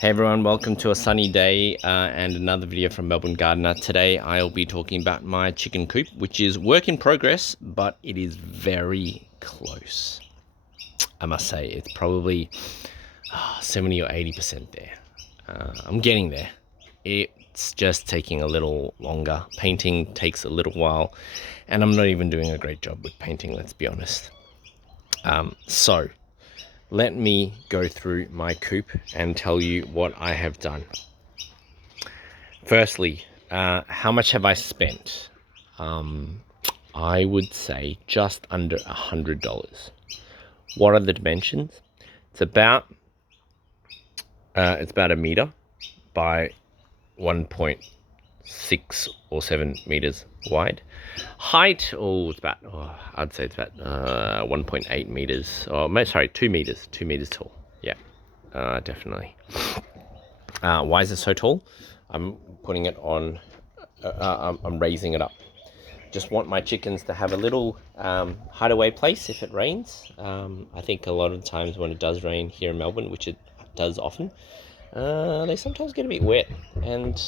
Hey everyone, welcome to a sunny day and another video from Melbourne Gardener. Today I'll be talking about my chicken coop, which is work in progress, but it is very close. I must say, it's probably 70 or 80% there. I'm getting there. It's just taking a little longer. Painting takes a little while, and I'm not even doing a great job with painting, let's be honest. So let me go through my coop and tell you what I have done. Firstly, how much have I spent? I would say just under $100. What are the dimensions? It's about a meter by 1.6 or 7 meters wide. Height, I'd say it's about 1.8 meters, or sorry, 2 meters, 2 meters tall. Yeah, definitely. Why is it so tall? I'm putting it on, I'm raising it up. Just want my chickens to have a little hideaway place if it rains. I think a lot of the times when it does rain here in Melbourne, which it does often, they sometimes get a bit wet, and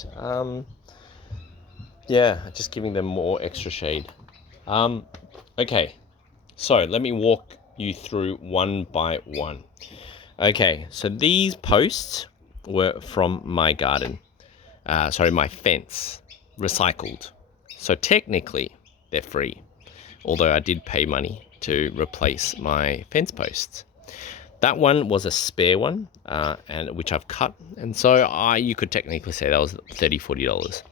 yeah, just giving them more extra shade. Okay, so let me walk you through one by one. Okay, so these posts were from my garden. My fence, recycled. So technically, they're free, although I did pay money to replace my fence posts. That one was a spare one, and which I've cut, and so you could technically say that was $30-40.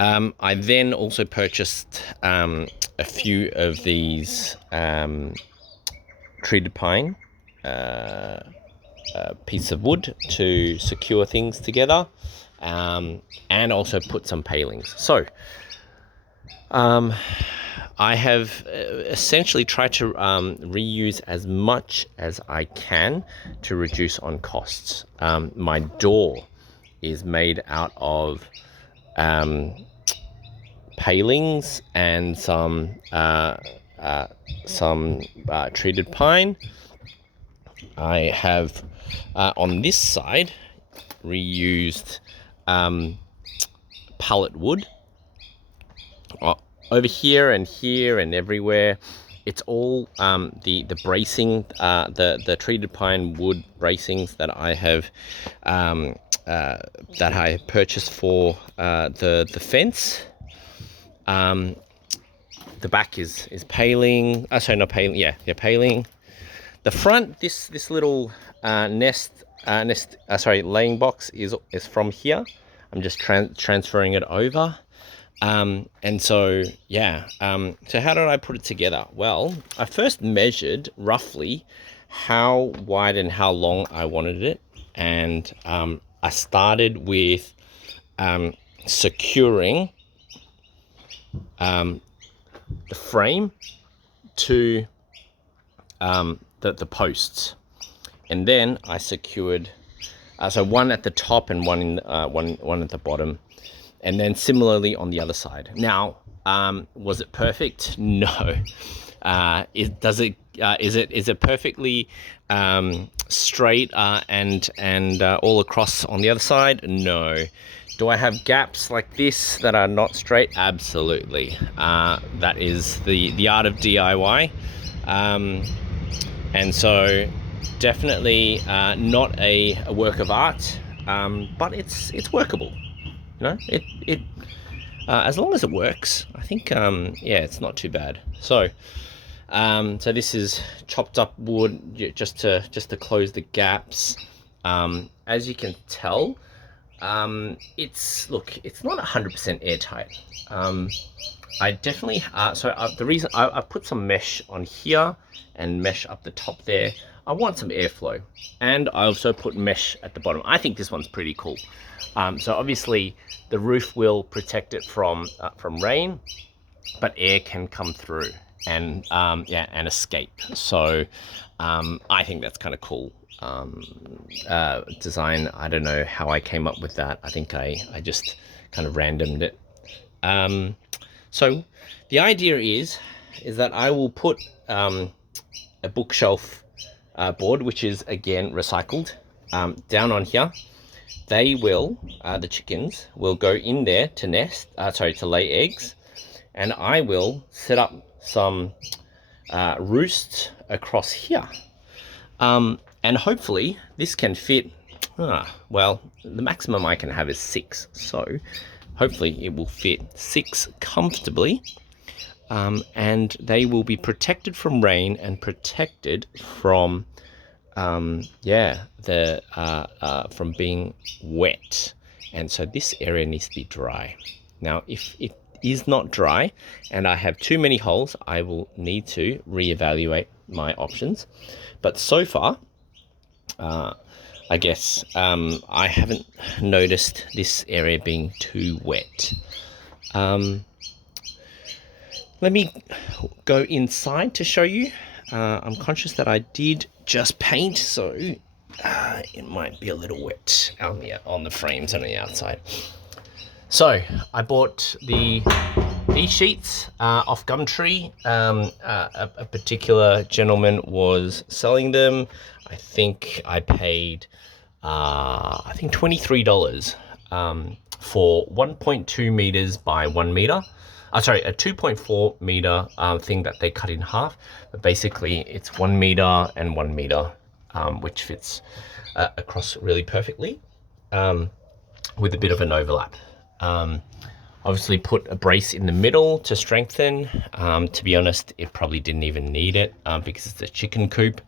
I then also purchased a few of these treated pine piece of wood to secure things together, and also put some palings. So I have essentially tried to reuse as much as I can to reduce on costs. My door is made out of palings and some treated pine. I have on this side reused pallet wood. Over here and everywhere, it's all the bracing, the treated pine wood bracings that I have purchased for the fence. The back is paling. Paling. The front, this little laying box is from here. I'm just transferring it over. And so, so how did I put it together? Well, I first measured roughly how wide and how long I wanted it. And I started with securing the frame to the posts. And then I secured, so one at the top and one at the bottom. And then similarly on the other side. Now, was it perfect? No. Is it perfectly straight and all across on the other side? No. Do I have gaps like this that are not straight? Absolutely. That is the art of DIY. And so definitely not a work of art, but it's workable. You know, it as long as it works, I think it's not too bad. So so this is chopped up wood just to close the gaps. As you can tell, it's not 100% airtight. I definitely the reason I put some mesh on here and mesh up the top there. I want some airflow, and I also put mesh at the bottom. I think this one's pretty cool. So obviously the roof will protect it from rain, but air can come through and escape. So I think that's kind of cool design. I don't know how I came up with that. I think I just kind of randomed it. So the idea is that I will put a bookshelf board, which is again recycled, down on here, they will, the chickens will go in there to nest, to lay eggs, and I will set up some roosts across here. And hopefully this can fit, well, the maximum I can have is 6. So hopefully it will fit 6 comfortably. And they will be protected from rain and protected from, from being wet. And so this area needs to be dry. Now, if it is not dry and I have too many holes, I will need to reevaluate my options. But so far, I guess I haven't noticed this area being too wet. Let me go inside to show you. I'm conscious that I did just paint, so it might be a little wet on the frames on the outside. So I bought these sheets off Gumtree. A particular gentleman was selling them. I think I paid $23 for 1.2 meters by 1 meter. A 2.4 meter thing that they cut in half. But basically, it's 1 meter and 1 meter, which fits across really perfectly with a bit of an overlap. Obviously put a brace in the middle to strengthen. To be honest, it probably didn't even need it because it's a chicken coop.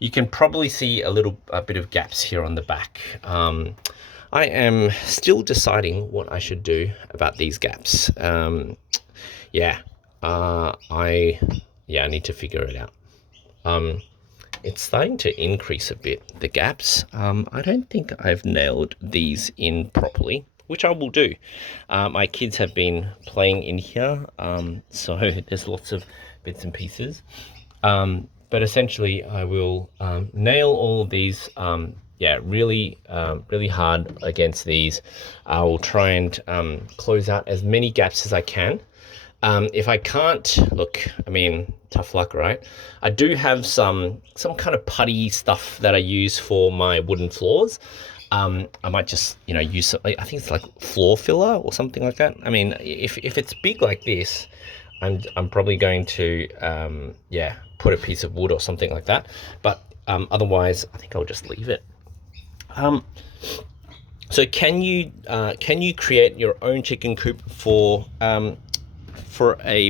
You can probably see a bit of gaps here on the back. I am still deciding what I should do about these gaps. I need to figure it out. It's starting to increase a bit, the gaps. I don't think I've nailed these in properly, which I will do. My kids have been playing in here, so there's lots of bits and pieces. But essentially, I will nail all of these, really hard against these. I will try and close out as many gaps as I can. If I can't, look, I mean, tough luck, right? I do have some kind of putty stuff that I use for my wooden floors. I might just, use some, I think it's like floor filler or something like that. I mean, if it's big like this, I'm probably going to, put a piece of wood or something like that. But otherwise, I think I'll just leave it. So can you create your own chicken coop for a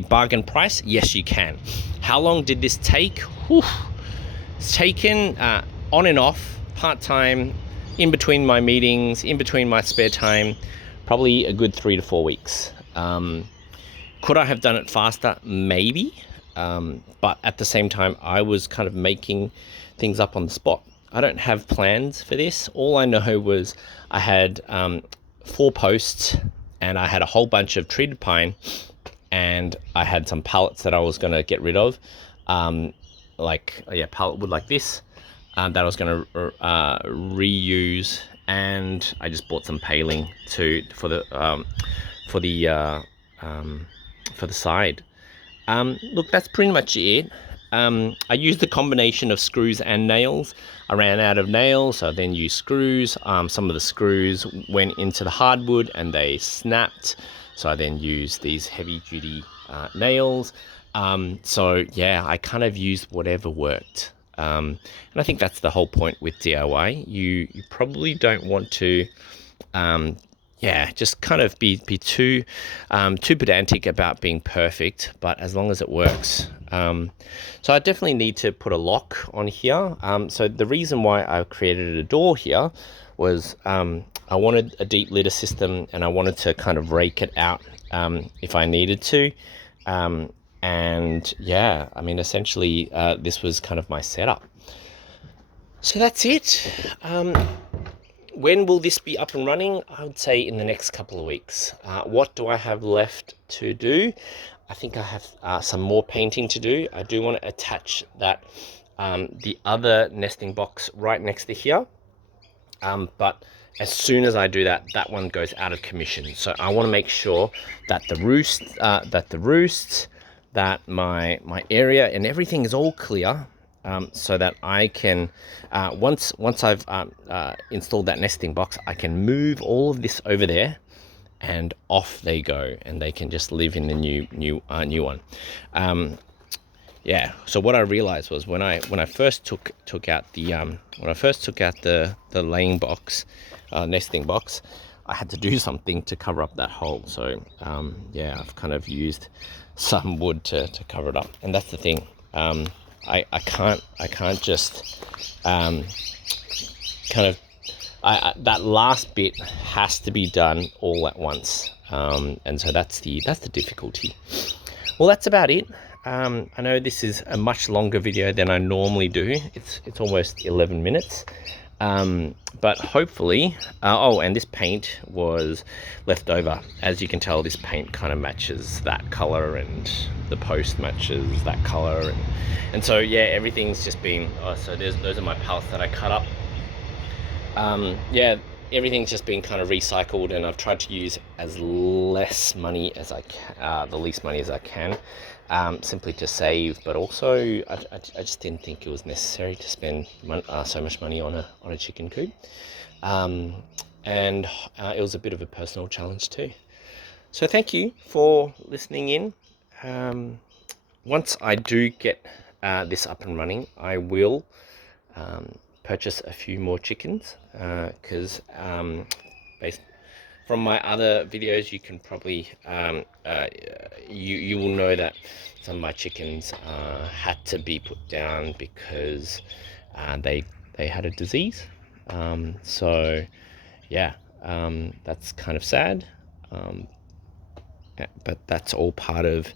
bargain price? Yes, you can. How long did this take? Whew. It's taken on and off, part-time, in between my meetings, in between my spare time, probably a good 3 to 4 weeks. Could I have done it faster? Maybe. But at the same time, I was kind of making things up on the spot. I don't have plans for this. All I know was I had 4 posts and I had a whole bunch of treated pine and I had some pallets that I was going to get rid of. Pallet wood like this that I was going to reuse, and I just bought some paling for the side. Look, that's pretty much it. I used the combination of screws and nails. I ran out of nails, so I then used screws. Some of the screws went into the hardwood and they snapped, so I then used these heavy duty nails. I kind of used whatever worked. And I think that's the whole point with DIY. You probably don't want to just kind of be too pedantic about being perfect, but as long as it works. So I definitely need to put a lock on here. So the reason why I created a door here was I wanted a deep litter system and I wanted to kind of rake it out if I needed to. Essentially this was kind of my setup. So that's it. When will this be up and running? I would say in the next couple of weeks. What do I have left to do? I think I have some more painting to do. I do want to attach that the other nesting box right next to here. But as soon as I do that, that one goes out of commission. So I want to make sure that the roosts, that my area and everything is all clear. so that I can, once I've installed that nesting box, I can move all of this over there, and off they go, and they can just live in the new one. Yeah. So what I realized was when I first took out the laying box, nesting box, I had to do something to cover up that hole. So yeah, I've kind of used some wood to cover it up, and that's the thing. I can't just kind of that last bit has to be done all at once, and so that's the difficulty. Well, that's about it. I know this is a much longer video than I normally do. It's almost 11 minutes. But hopefully, oh, and this paint was left over. As you can tell, this paint kind of matches that color, and the post matches that color, and so yeah, everything's just been. Oh, so those are my pallets that I cut up. Yeah, everything's just been kind of recycled, and I've tried to use as less money as I can, the least money as I can, simply to save. But also, I just didn't think it was necessary to spend so much money on a chicken coop, and it was a bit of a personal challenge too. So thank you for listening in. Once I do get this up and running, I will purchase a few more chickens, because based from my other videos, you can probably you will know that some of my chickens had to be put down because they had a disease. So yeah, that's kind of sad, but that's all part of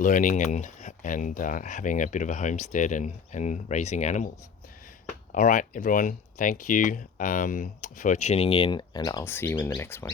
learning and having a bit of a homestead and raising animals. All right, everyone, thank you for tuning in, and I'll see you in the next one.